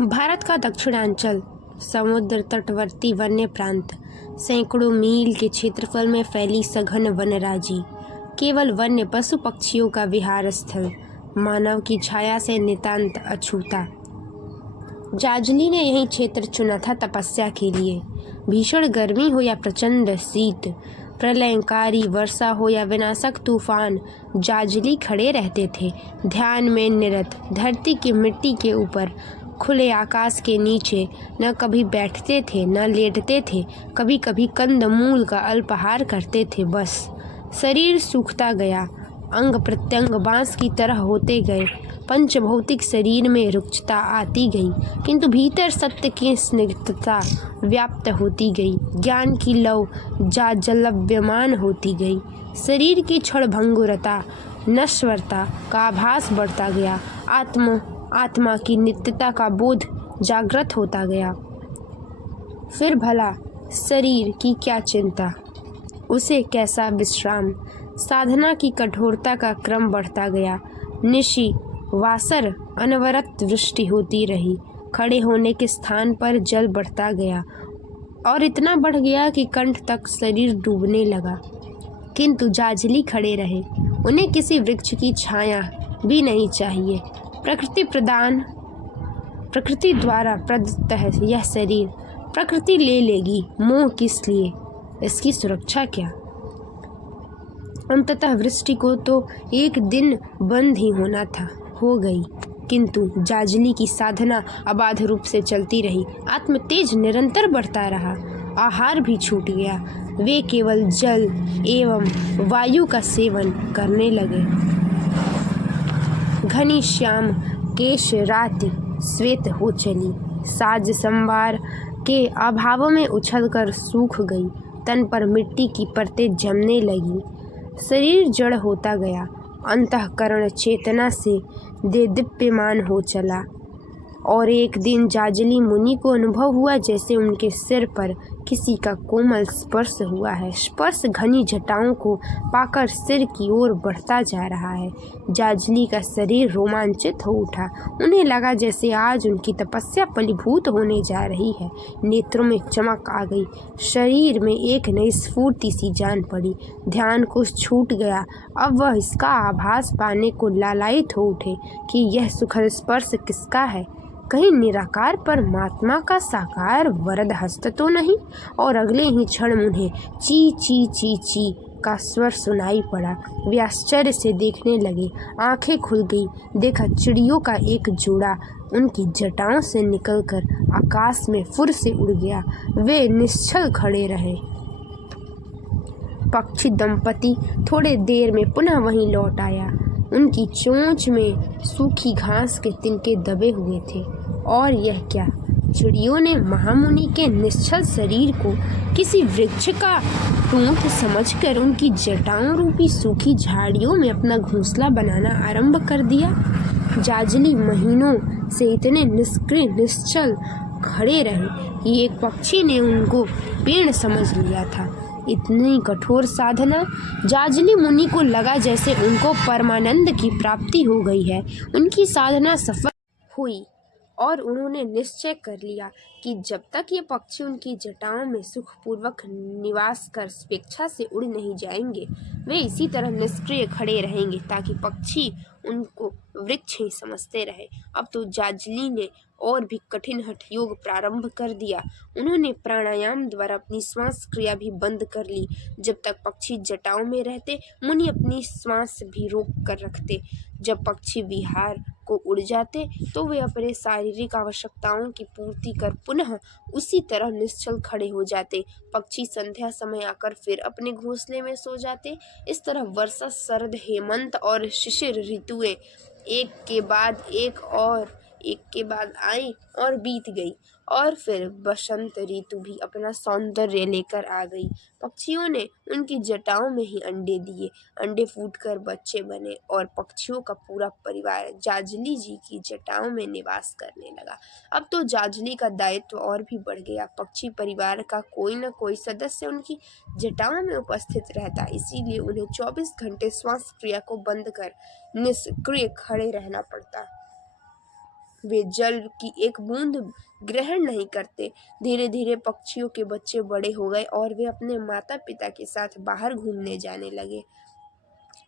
भारत का दक्षिणांचल समुद्र तटवर्ती वन्य प्रांत, सैकड़ों मील के क्षेत्रफल में फैली सघन वनराजी, केवल वन्य पशु पक्षियों का विहार स्थल, मानव की छाया से नितांत अछूता। जाजली ने यही क्षेत्र चुना था तपस्या के लिए। भीषण गर्मी हो या प्रचंड शीत, प्रलयंकारी वर्षा हो या विनाशक तूफान, जाजली खड़े रहते थे ध्यान में निरत, धरती की मिट्टी के ऊपर, खुले आकाश के नीचे। न कभी बैठते थे न लेटते थे, कभी कभी कंदमूल का अल्पाहार करते थे। बस शरीर सूखता गया, अंग प्रत्यंग बांस की तरह होते गए, पंचभौतिक शरीर में रुक्षता आती गई, किंतु भीतर सत्य की स्निग्धता व्याप्त होती गई, ज्ञान की लौ जाज्वल्यमान होती गई। शरीर की क्षणभंगुरता, नश्वरता का आभास बढ़ता गया, आत्मा की नित्यता का बोध जागृत होता गया। फिर भला शरीर की क्या चिंता, उसे कैसा विश्राम। साधना की कठोरता का क्रम बढ़ता गया, निशि वासर अनवरत वृष्टि होती रही, खड़े होने के स्थान पर जल बढ़ता गया और इतना बढ़ गया कि कंठ तक शरीर डूबने लगा। किंतु जाजली खड़े रहे, उन्हें किसी वृक्ष की छाया भी नहीं चाहिए। प्रकृति द्वारा प्रदत्त है यह शरीर, प्रकृति ले लेगी, मोह किस लिए, इसकी सुरक्षा क्या। अंततः वृष्टि को तो एक दिन बंद ही होना था, हो गई। किंतु जाजली की साधना अबाध रूप से चलती रही, आत्म तेज निरंतर बढ़ता रहा, आहार भी छूट गया। वे केवल जल एवं वायु का सेवन करने लगे। घनी श्याम केश रात श्वेत हो चली, साज संवार के अभाव में उछलकर सूख गई, तन पर मिट्टी की परतें जमने लगी, शरीर जड़ होता गया, अंतःकरण चेतना से देदीप्यमान हो चला। और एक दिन जाजली मुनि को अनुभव हुआ जैसे उनके सिर पर किसी का कोमल स्पर्श हुआ है। स्पर्श घनी जटाओं को पाकर सिर की ओर बढ़ता जा रहा है। जाजली का शरीर रोमांचित हो उठा, उन्हें लगा जैसे आज उनकी तपस्या फलीभूत होने जा रही है। नेत्रों में चमक आ गई, शरीर में एक नई स्फूर्ति सी जान पड़ी, ध्यान कुछ छूट गया। अब वह इसका आभास पाने को लालायित हो उठे कि यह सुखद स्पर्श किसका है, कहीं निराकार परमात्मा का साकार वरद हस्त तो नहीं। और अगले ही क्षण उन्हें ची ची ची ची का स्वर सुनाई पड़ा। वे आश्चर्य से देखने लगे, आंखें खुल गई, देखा चिड़ियों का एक जोड़ा उनकी जटाओं से निकलकर आकाश में फुर से उड़ गया। वे निश्चल खड़े रहे। पक्षी दंपति थोड़े देर में पुनः वहीं लौट आया। उनकी चोंच में सूखी घास के तिनके दबे हुए थे। और यह क्या, चिड़ियों ने महामुनि के निश्चल शरीर को किसी वृक्ष का टूंट समझकर उनकी जटाओं रूपी सूखी झाड़ियों में अपना घोंसला बनाना आरंभ कर दिया। जाजली महीनों से इतने निष्क्रिय निश्चल खड़े रहे कि एक पक्षी ने उनको पेड़ समझ लिया था। इतनी कठोर साधना, जाजली मुनि को लगा जैसे उनको परमानंद की प्राप्ति हो गई है। उनकी साधना सफल हुई और उन्होंने निश्चय कर लिया कि जब तक ये पक्षी उनकी जटाओं में सुखपूर्वक निवास कर स्वेच्छा से उड़ नहीं जाएंगे, वे इसी तरह निष्क्रिय खड़े रहेंगे ताकि पक्षी उनको वृक्ष ही समझते रहे। अब तो जाजली ने और भी कठिन हठ योग प्रारंभ कर दिया। उन्होंने प्राणायाम द्वारा अपनी श्वास क्रिया भी बंद कर ली। जब तक पक्षी जटाओं में रहते, मुनि अपनी श्वास भी रोक कर रखते। जब पक्षी विहार को उड़ जाते तो वे अपने शारीरिक आवश्यकताओं की पूर्ति कर पुनः उसी तरह निश्चल खड़े हो जाते। पक्षी संध्या समय आकर फिर अपने घोंसले में सो जाते। इस तरह वर्षा, शरद, हेमंत और शिशिर ऋतुएं एक के बाद आई और बीत गई, और फिर बसंत ऋतु भी अपना सौंदर्य लेकर आ गई। पक्षियों ने उनकी जटाओं में ही अंडे दिए, अंडे फूटकर बच्चे बने और पक्षियों का पूरा परिवार जाजली जी की जटाओं में निवास करने लगा। अब तो जाजली का दायित्व और भी बढ़ गया। पक्षी परिवार का कोई न कोई सदस्य उनकी जटाओं में उपस्थित रहता, इसीलिए उन्हें 24 घंटे श्वास क्रिया को बंद कर निष्क्रिय खड़े रहना पड़ता। वे जल की एक बूंद ग्रहण नहीं करते। धीरे धीरे पक्षियों के बच्चे बड़े हो गए और वे अपने माता पिता के साथ बाहर घूमने जाने लगे।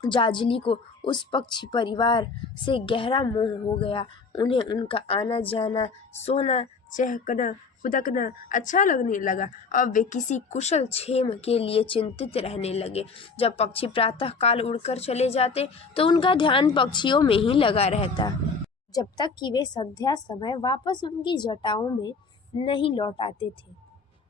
जाजली को उस पक्षी परिवार से गहरा मोह हो गया। उन्हें उनका आना जाना, सोना, चहकना, फुदकना अच्छा लगने लगा और वे किसी कुशल क्षेम के लिए चिंतित रहने लगे। जब पक्षी प्रातः काल उड़कर चले जाते तो उनका ध्यान पक्षियों में ही लगा रहता, जब तक कि वे संध्या समय वापस उनकी जटाओं में नहीं लौट आते थे।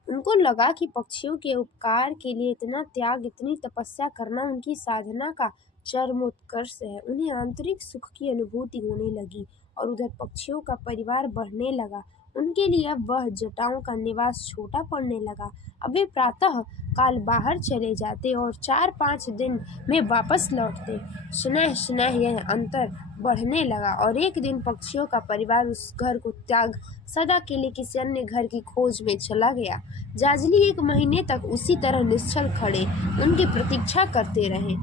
उनको लगा कि पक्षियों के उपकार के लिए इतना त्याग, इतनी तपस्या करना उनकी साधना का चरमोत्कर्ष है। उन्हें आंतरिक सुख की अनुभूति होने लगी और उधर पक्षियों का परिवार बढ़ने लगा। उनके लिए अब वह जटाओं का निवास छोटा पड़ने लगा। अब वे प्रातः काल बाहर चले जाते और 4-5 दिन में वापस लौटते। स्नेह स्नेह यह अंतर बढ़ने लगा और एक दिन पक्षियों का परिवार उस घर को त्याग सदा के लिए किसी अन्य घर की खोज में चला गया। जाजली 1 महीने तक उसी तरह निश्चल खड़े उनकी प्रतीक्षा करते रहे।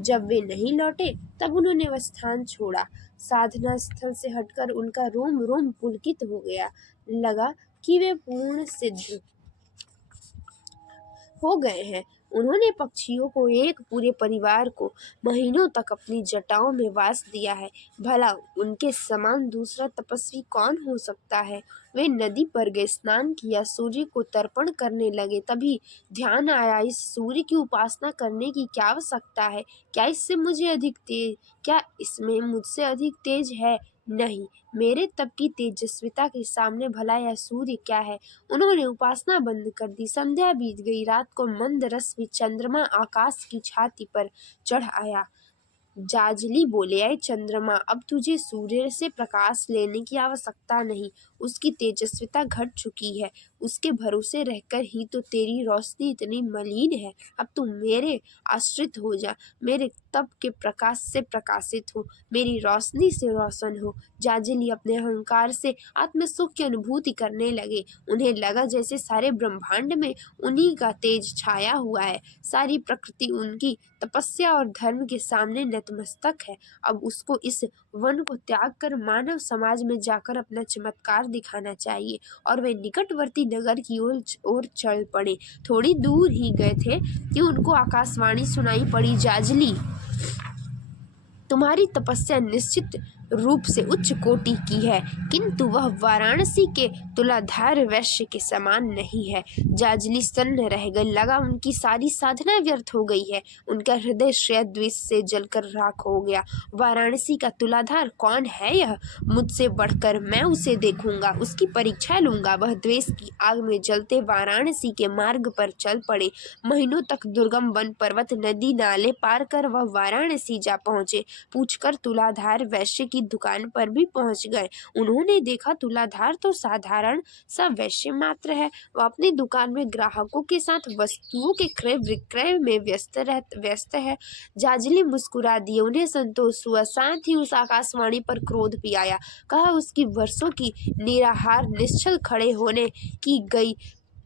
जब वे नहीं लौटे तब उन्होंने वह स्थान छोड़ा। साधना स्थल से हटकर उनका रोम रोम पुलकित हो गया। लगा कि वे पूर्ण सिद्ध हो गए हैं। उन्होंने पक्षियों को, एक पूरे परिवार को महीनों तक अपनी जटाओं में वास दिया है। भला उनके समान दूसरा तपस्वी कौन हो सकता है। वे नदी पर गए, स्नान किया, सूर्य को तर्पण करने लगे। तभी ध्यान आया, इस सूर्य की उपासना करने की क्या आवश्यकता है। क्या इसमें मुझसे अधिक तेज है। नहीं, मेरे तप की तेजस्विता के सामने भला यह सूर्य क्या है। उन्होंने उपासना बंद कर दी। संध्या बीत गई। रात को मंद रश्मि चंद्रमा आकाश की छाती पर चढ़ आया। जाजली बोले, अय चंद्रमा, अब तुझे सूर्य से प्रकाश लेने की आवश्यकता नहीं। उसकी तेजस्विता घट चुकी है। उसके भरोसे रहकर ही तो तेरी रोशनी इतनी मलिन है। अब तू मेरे आश्रित हो जा, मेरे तप के प्रकाश से प्रकाशित हो, मेरी रोशनी से रोशन हो। जाजली अपने अहंकार से आत्मसुख की अनुभूति करने लगे। उन्हें लगा जैसे सारे ब्रह्मांड में उन्हीं का तेज छाया हुआ है। सारी प्रकृति उनकी तपस्या और धर्म के सामने नतमस्तक है। अब उसको इस वन को त्याग कर मानव समाज में जाकर अपना चमत्कार दिखाना चाहिए। और वे निकटवर्ती नगर की ओर चल पड़े। थोड़ी दूर ही गए थे कि उनको आकाशवाणी सुनाई पड़ी, जाजली, तुम्हारी तपस्या निश्चित रूप से उच्च कोटि की है, किंतु वह वाराणसी के तुलाधार वैश्य के समान नहीं है। जाजली सन्न रह गई। लगा उनकी सारी साधना व्यर्थ हो गई है। उनका हृदय श्रेय द्वेष से जलकर राख हो गया। वाराणसी का तुलाधार कौन है यह? मुझसे बढ़कर मैं उसे देखूंगा, उसकी परीक्षा लूंगा। वह द्वेष की आग में जलते वाराणसी के मार्ग पर चल पड़े। महीनों तक दुर्गम वन, पर्वत, नदी, नाले पार कर वह वाराणसी जा पहुंचे। पूछकर तुलाधार वैश्य की दुकान पर भी पहुंच गए। उन्होंने देखा तुलाधार तो साधारण सा वैश्य मात्र है। वह अपनी दुकान में ग्राहकों के साथ वस्तुओं के क्रय विक्रय में व्यस्त है। जाजली मुस्कुरा दिए। उन्हें संतोष हुआ। साथ ही उस आकाशवाणी पर क्रोध भी आया। कहा, उसकी वर्षों की निराहार निश्चल खड़े होने की गई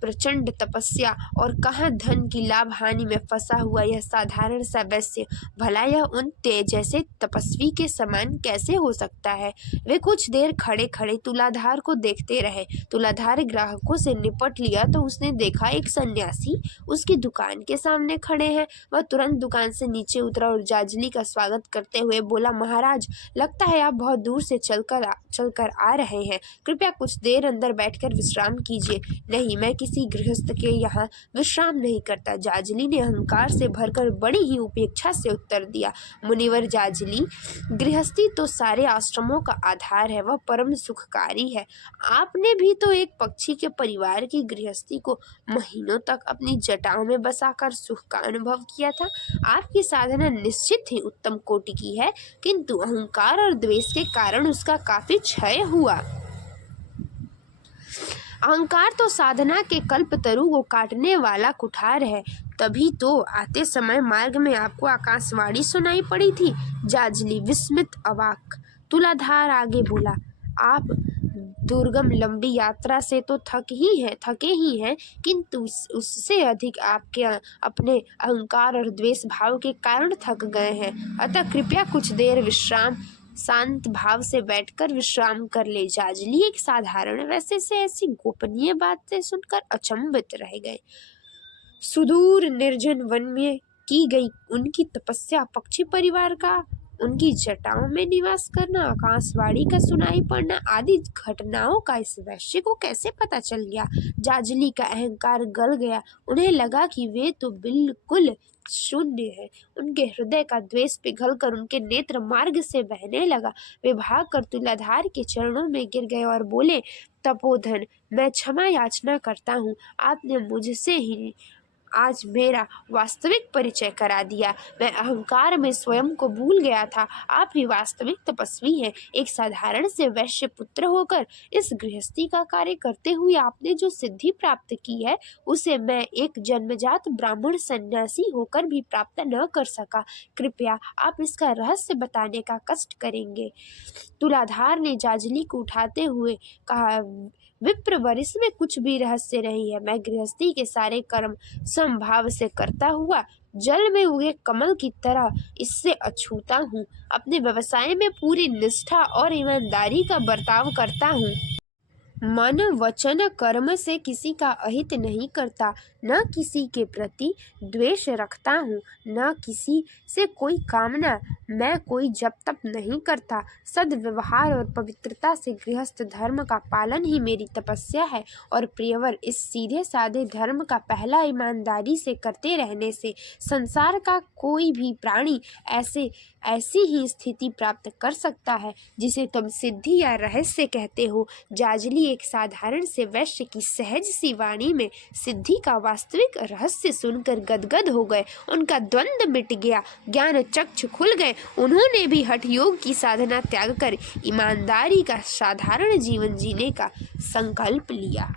प्रचंड तपस्या और कहाँ धन की लाभ हानि में फंसा हुआ यह साधारण सा वैश्य, भला यह उन जैसे तपस्वी के समान कैसे हो सकता है। वे कुछ देर खड़े खड़े तुलाधार को देखते रहे। तुलाधार ग्राहकों से निपट लिया तो उसने देखा एक सन्यासी उसकी दुकान के सामने खड़े हैं। वह तुरंत दुकान से नीचे उतरा और जाजली का स्वागत करते हुए बोला, महाराज, लगता है आप बहुत दूर से चलकर आ रहे हैं। कृपया कुछ देर अंदर बैठकर विश्राम कीजिए। नहीं, मैं किसी गृहस्थ के यहाँ विश्राम नहीं करता। जाजली ने अहंकार से भरकर बड़ी ही उपेक्षा से उत्तर दिया, मुनिवर जाजली, गृहस्थी तो सारे आश्रमों का आधार है, वह परम सुखकारी है। आपने भी तो एक पक्षी के परिवार की गृहस्थी को महीनों तक अपनी जटाओं में बसाकर सुख का अनुभव किया था। आपकी साधना निश्चित ही उत्तम कोटि की है, किंतु अहंकार और द्वेष के कारण उसका काफी क्षय हुआ। अहंकार तो साधना के कल्पतरु को काटने वाला कुठार है। तभी तो आते समय मार्ग में आपको आकाशवाणी सुनाई पड़ी थी। जाजली विस्मित अवाक। तुलाधार आगे बोला, आप दुर्गम लंबी यात्रा से तो थके ही हैं, किंतु उससे अधिक आपके अपने अहंकार और द्वेष भाव के कारण थक गए हैं। अतः कृपया कुछ देर विश्राम शांत भाव से बैठकर विश्राम कर ले। जाजली एक साधारण वैसे से ऐसी गोपनीय बातें सुनकर अचंभित रह गए। सुदूर निर्जन वन में की गई उनकी तपस्या, पक्षी परिवार का उनकी जटाओं में निवास करना, आकाशवाणी का सुनाई पड़ना आदि घटनाओं का इस वैश्य को कैसे पता चल गया। जाजली का अहंकार गल गया। उन्हें लगा कि वे तो बिल्कुल शून्य है। उनके हृदय का द्वेष पिघलकर उनके नेत्र मार्ग से बहने लगा। वे भागकर तुलाधार के चरणों में गिर गए और बोले, तपोधन, मैं क्षमा याचना करता हूँ। आपने मुझसे ही आज मेरा वास्तविक परिचय करा दिया। मैं अहंकार में स्वयं को भूल गया था। आप ही वास्तविक तपस्वी हैं। एक साधारण से वैश्य पुत्र होकर इस गृहस्थी का कार्य करते हुए आपने जो सिद्धि प्राप्त की है, उसे मैं एक जन्मजात ब्राह्मण सन्यासी होकर भी प्राप्त न कर सका। कृपया आप इसका रहस्य बताने का कष्ट करेंगे। तुलाधार ने जाजली को उठाते हुए कहा, विप्रवर, इसमें कुछ भी रहस्य नहीं है। मैं गृहस्थी के सारे कर्म समभाव से करता हुआ जल में उगे कमल की तरह इससे अछूता हूँ। अपने व्यवसाय में पूरी निष्ठा और ईमानदारी का बर्ताव करता हूँ। मन वचन कर्म से किसी का अहित नहीं करता, न किसी के प्रति द्वेष रखता हूँ, न किसी से कोई कामना। मैं कोई जप तप नहीं करता। सद्व्यवहार और पवित्रता से गृहस्थ धर्म का पालन ही मेरी तपस्या है। और प्रियवर, इस सीधे साधे धर्म का पहला ईमानदारी से करते रहने से संसार का कोई भी प्राणी ऐसी ही स्थिति प्राप्त कर सकता है जिसे तुम सिद्धि या रहस्य कहते हो। जाजली एक साधारण से वैश्य की सहज सी वाणी में सिद्धि का वास्तविक रहस्य सुनकर गदगद हो गए। उनका द्वंद्व मिट गया, ज्ञान चक्षु खुल गए। उन्होंने भी हठ योग की साधना त्याग कर ईमानदारी का साधारण जीवन जीने का संकल्प लिया।